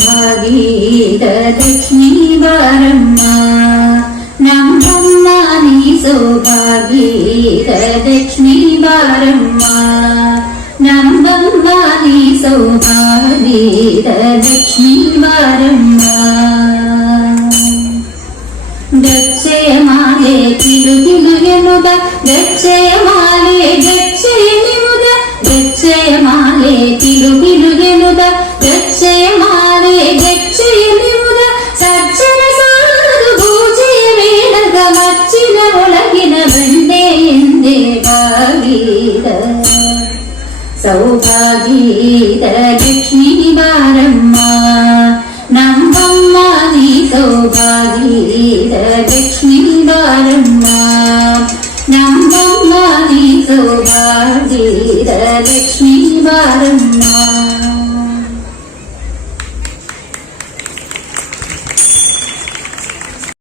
ಭಾಗೀರ ಲಕ್ಷ್ಮೀ ಬಾರಮ್ಮ ನಮ್ಮಮ್ಮ ನೀ ಸೌಭಾಗೀರ ಲಕ್ಷ್ಮೀ ಬಾರಮ್ಮ ನಮ್ಮಮ್ಮ ನೀ ಸೌಭಾಗೀರ ಲಕ್ಷ್ಮೀ ಬಾರಮ್ಮ ಗಚ್ಚೆಯ ಮಾಲೆ ಕಿಲು ಕಿಲು ಎನ್ನುದ ಗಚ್ಚೆಯ ಮಾಲೆ ಗಚ್ಚೆಯ ನಿಮುದ ಗಚ್ಚೆಯ ಮಾಲೆ ಕಿಲು ಕಿಲು ಎನ್ನುದ ಗಚ್ಚೆಯ ಮಾಲೆ ಗಚ್ಚೆಯ ನಿಮುದ ಸಜ್ಜನ ಸಾರು ಪೂಜೆಯ ವೇಳದ ಮಚ್ಚಿನ ಒಳಗಿನ ಬಂಡೆ ಎಂದೇ ಭಾಗೀರ ಸೌಭಾಗೀರ ಲಕ್ಷ್ಮೀ ಬಾರಮ್ಮ ನಮ್ಮಮ್ಮ ನೀ ಸೌಭಾಗೀರ ಲಕ್ಷ್ಮೀ ಬಾರಮ್ಮ ನಮ್ಮಮ್ಮ ನೀ ಸೌಭಾಗೀರ ಲಕ್ಷ್ಮೀ ಬಾರಮ್ಮ